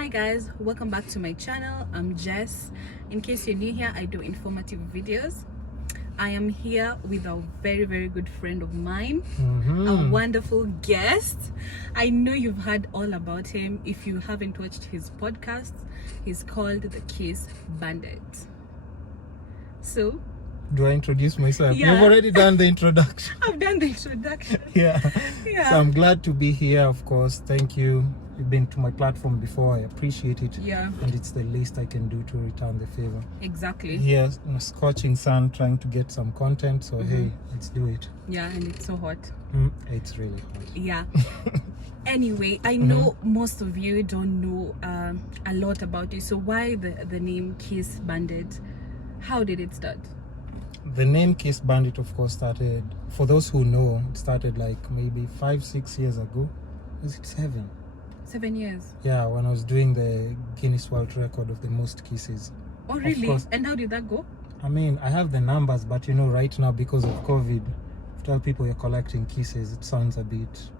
Hi guys, welcome back to my channel. I'm Jess. In case you're new here, I do informative videos. I am here with a very good friend of mine, a wonderful guest. I know you've heard all about him. If you haven't watched his podcast, he's called The Kiss Bandit. So do I introduce myself? Yeah. You've already done the introduction. I've done the introduction. Yeah. Yeah. So I'm glad to be here, of course. Thank you. You've been to my platform before. I appreciate it. Yeah. And it's the least I can do to return the favor. Exactly. Here in a scorching sun, trying to get some content. So hey, let's do it. Yeah, and it's so hot. It's really hot. Yeah. Anyway, I know most of you don't know a lot about you. So why the name Kiss Bandit? How did it start? The name Kiss Bandit, of course, started, for those who know, it started like maybe 5-6 years ago. Was it 7? 7 years. Yeah, when I was doing the Guinness World Record of the most kisses. Oh, really? Of course. And how did that go? I mean, I have the numbers, but you know, right now, because of COVID, to tell people you're collecting kisses, it sounds a bit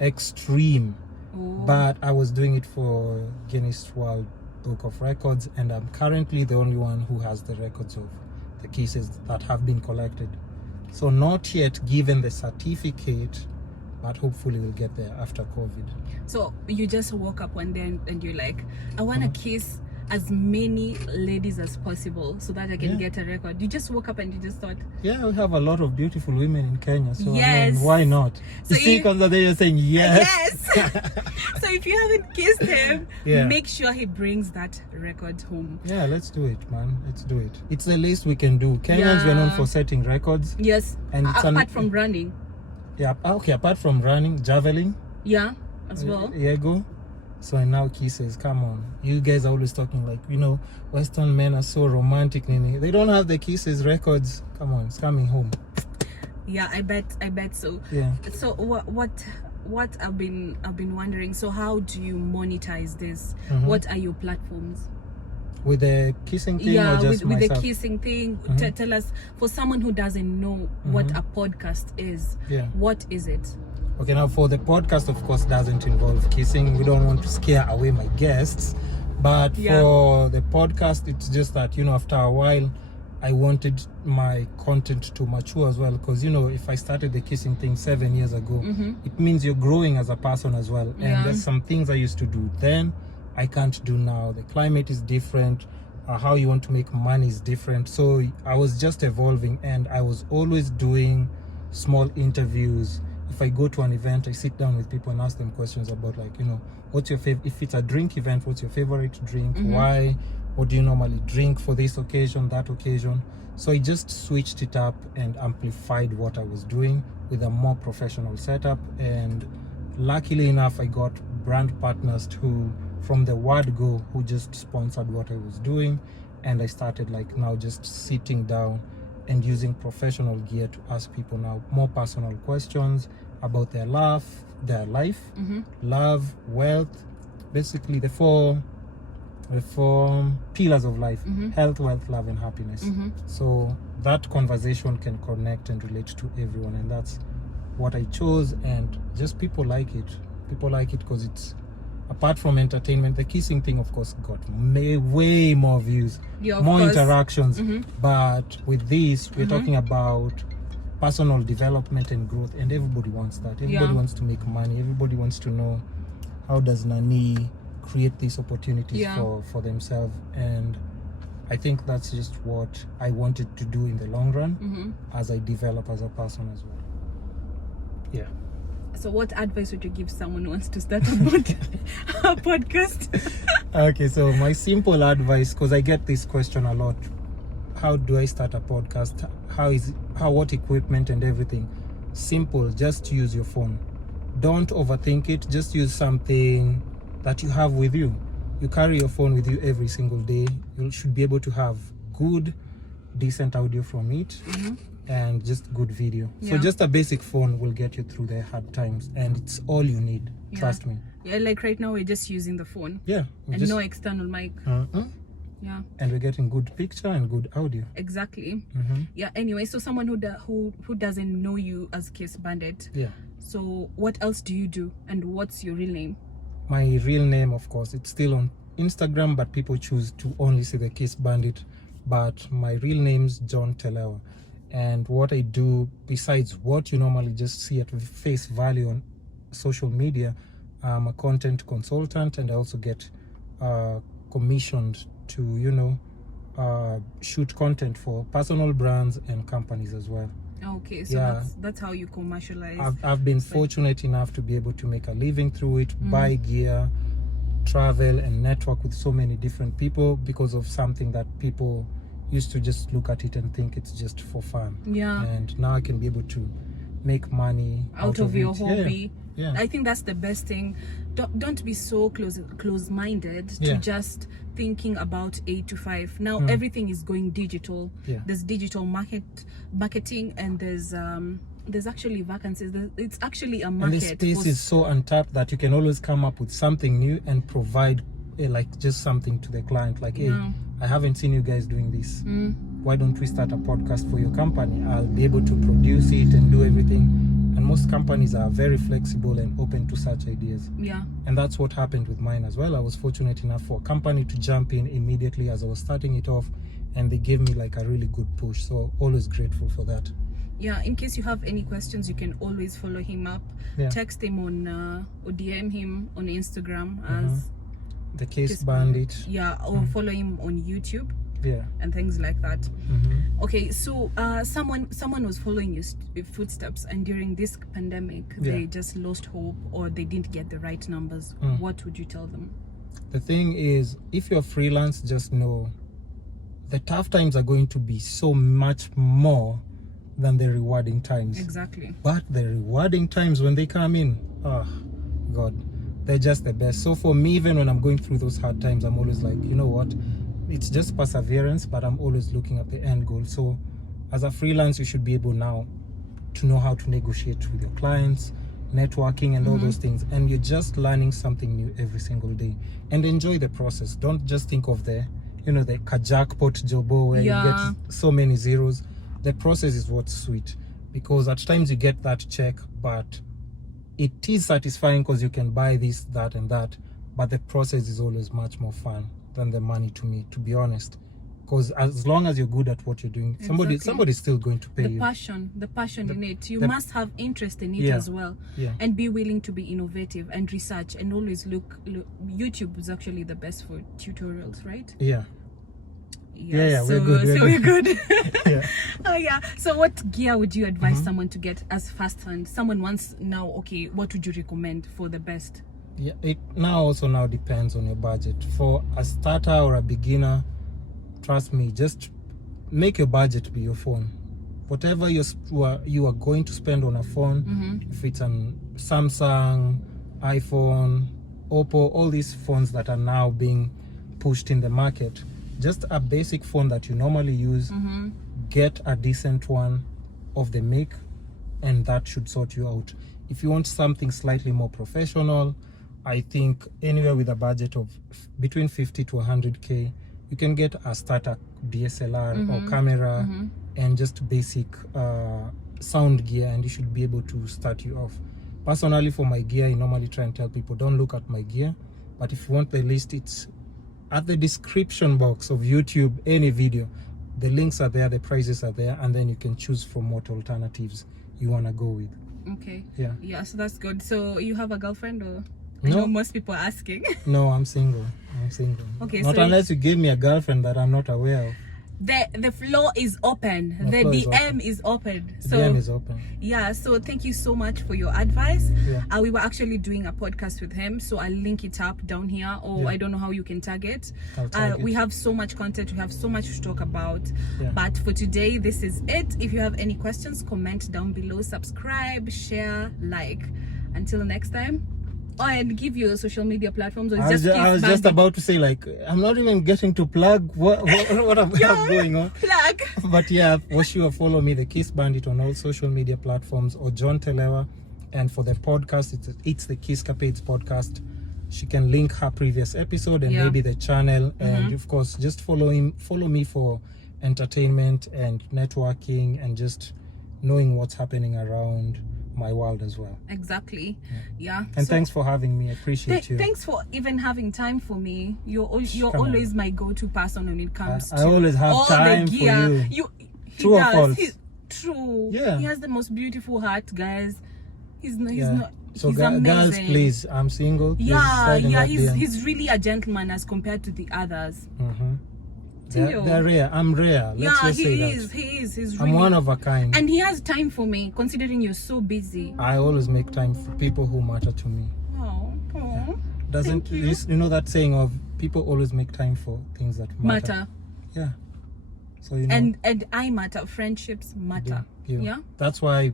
extreme. Oh. But I was doing it for Guinness World Book of Records, and I'm currently the only one who has the records of the kisses that have been collected. So not yet given the certificate, but hopefully we'll get there after COVID. So you just woke up one day and you're like, I want to kiss as many ladies as possible so that I can get a record. You just woke up and you just thought, yeah, we have a lot of beautiful women in Kenya, so yes. I mean, why not? So you see, because they're saying yes. So if you haven't kissed him, Yeah. make sure he brings that record home. Yeah, let's do it, man. Let's do it. It's the least we can do. Kenyans were known for setting records. Yes, and it's apart from running. Yeah, okay, apart from running, javelin. Yeah, as well. There you go. So now kisses, come on. You guys are always talking like, you know, Western men are so romantic. They don't have the kisses records. Come on, it's coming home. Yeah, I bet so. Yeah. So what I've been wondering, so how do you monetize this? What are your platforms? With the kissing thing, yeah, or just with the myself? kissing thing, tell us, for someone who doesn't know what a podcast is, what is it? Okay, now for the podcast, of course, doesn't involve kissing. We don't want to scare away my guests. But for the podcast, it's just that, you know, after a while, I wanted my content to mature as well. Because, you know, if I started the kissing thing 7 years ago, it means you're growing as a person as well. And there's some things I used to do then I can't do now. The climate is different. How you want to make money is different. So I was just evolving, and I was always doing small interviews. If I go to an event, I sit down with people and ask them questions about, like, you know, what's your favorite, if it's a drink event, what's your favorite drink? Why? What do you normally drink for this occasion, that occasion? So I just switched it up and amplified what I was doing with a more professional setup. And luckily enough, I got brand partners who, from the word go, who just sponsored what I was doing. And I started like now just sitting down and using professional gear to ask people now more personal questions about their life, love, wealth, basically the four pillars of life: health, wealth, love, and happiness. So that conversation can connect and relate to everyone, and that's what I chose. And just people like it because it's, apart from entertainment, the kissing thing, of course, got way more views, more interactions. But with this, we're talking about personal development and growth, and everybody wants that. Everybody wants to make money. Everybody wants to know, how does Nani create these opportunities for themselves? And I think that's just what I wanted to do in the long run as I develop as a person as well. Yeah. So what advice would you give someone who wants to start a podcast? Okay, so my simple advice, because I get this question a lot: how do I start a podcast? What equipment and everything? Simple, just use your phone. Don't overthink it. Just use something that you have with you. You carry your phone with you every single day. You should be able to have good, decent audio from it. And just good video. So just a basic phone will get you through the hard times, and it's all you need. Trust me. Yeah, like right now we're just using the phone. Yeah. And no external mic. Yeah. And we're getting good picture and good audio. Exactly. Yeah. Anyway, so someone who doesn't know you as Kiss Bandit. Yeah. So what else do you do, and what's your real name? My real name, of course, it's still on Instagram, but people choose to only see the Kiss Bandit. But my real name's John Telewa. And what I do, besides what you normally just see at face value on social media, I'm a content consultant, and I also get commissioned to, shoot content for personal brands and companies as well. Okay, so that's how you commercialize. I've been fortunate enough to be able to make a living through it, buy gear, travel, and network with so many different people because of something that people used to just look at it and think it's just for fun. Yeah. And now I can be able to make money out of your hobby. Yeah. I think that's the best thing. Don't be so close-minded to just thinking about 8 to 5. Now everything is going digital. Yeah. There's digital marketing, and there's actually vacancies. It's actually a market. And the space is so untapped that you can always come up with something new and provide just something to the client. Like, hey, I haven't seen you guys doing this. Why don't we start a podcast for your company? I'll be able to produce it and do everything. And most companies are very flexible and open to such ideas. Yeah. And that's what happened with mine as well. I was fortunate enough for a company to jump in immediately as I was starting it off, and they gave me like a really good push. So always grateful for that. Yeah, in case you have any questions, you can always follow him up. Yeah. Text him on or DM him on Instagram as the Kiss Bandit. Yeah, or follow him on YouTube. Yeah. And things like that. Okay, so someone was following your footsteps, and during this pandemic they just lost hope, or they didn't get the right numbers. What would you tell them? The thing is, if you're freelance, just know the tough times are going to be so much more than the rewarding times. Exactly. But the rewarding times, when they come in, oh God, they're just the best. So for me, even when I'm going through those hard times, I'm always like, you know what, it's just perseverance, but I'm always looking at the end goal. So as a freelance, you should be able now to know how to negotiate with your clients, networking, and all those things. And you're just learning something new every single day, and enjoy the process. Don't just think of the jackpot jobo where you get so many zeros. The process is what's sweet, because at times you get that check, but it is satisfying because you can buy this, that, and that. But the process is always much more fun than the money, to me, to be honest. Because as long as you're good at what you're doing, somebody's still going to pay you. The passion in it. You must have interest in it as well. Yeah. And be willing to be innovative and research, and always look. YouTube is actually the best for tutorials, right? Yeah. Yeah, we're good. Yeah. So what gear would you advise someone to get as fast and someone wants now, okay, what would you recommend for the best? Yeah, it now depends on your budget. For a starter or a beginner, trust me, just make your budget be your phone. Whatever you are going to spend on a phone, if it's an Samsung, iPhone, Oppo, all these phones that are now being pushed in the market, just a basic phone that you normally use, get a decent one of the make, and that should sort you out. If you want something slightly more professional, I think anywhere with a budget of between 50 to 100k, you can get a starter DSLR or camera and just basic sound gear, and you should be able to start you off. Personally, for my gear, I normally try and tell people, don't look at my gear, but if you want the list, it's at the description box of YouTube, any video. The links are there, the prices are there, and then you can choose from what alternatives you want to go with. Okay. Yeah, so that's good. So you have a girlfriend, or? No. I know most people are asking. No, I'm single. Okay, not unless you give me a girlfriend that I'm not aware of. The floor is open. The DM is open. So DM is open. Yeah, so thank you so much for your advice. Yeah. We were actually doing a podcast with him, so I'll link it up down here, or I don't know how you can tag it. We have so much content, we have so much to talk about. But for today, this is it. If you have any questions, comment down below, subscribe, share, like. Until next time. And give your social media platforms. Or I was just about to say, like, I'm not even getting to plug what I've going on. Plug. But yeah, for sure, follow me, the Kiss Bandit, on all social media platforms, or John Telewa. And for the podcast, it's the Kiss Capades podcast. She can link her previous episode and maybe the channel. And of course, just follow me for entertainment and networking and just knowing what's happening around my world as well. Exactly. Yeah. And So, thanks for having me. I appreciate you. thanks for even having time for me. You're always my go-to person when it comes to I always have all time the gear. for you. He True or does. false? True. Yeah. He has the most beautiful heart, guys. He's Yeah. not. So He's amazing. girls, please, I'm single. Please Yeah, slide in yeah. that DM. He's really a gentleman as compared to the others. They're rare. I'm rare. Let's just say that. He is. He's really. I'm one of a kind. And he has time for me, considering you're so busy. I always make time for people who matter to me. Oh. Doesn't you. you know that saying of people always make time for things that matter? Matter. Yeah. So you know. And I matter. Friendships matter. Yeah. That's why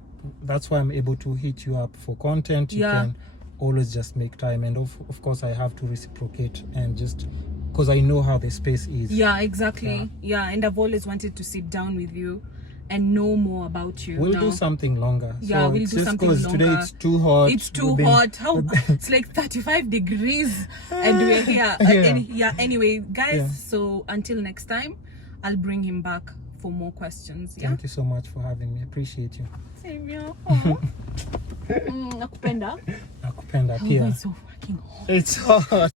I'm able to hit you up for content. You can always just make time, and of course I have to reciprocate, and just because I know how the space is. Yeah, exactly. Yeah, and I've always wanted to sit down with you and know more about you. We'll do something longer. Yeah, so we'll it's do just something because longer. today it's too hot. It's too hot. How it's like 35 degrees and we're here. Anyway, guys, so until next time, I'll bring him back for more questions. Yeah. Thank you so much for having me. Appreciate you. Same here. Nakupenda. Nakupenda pia. It's so fucking hot. It's hot.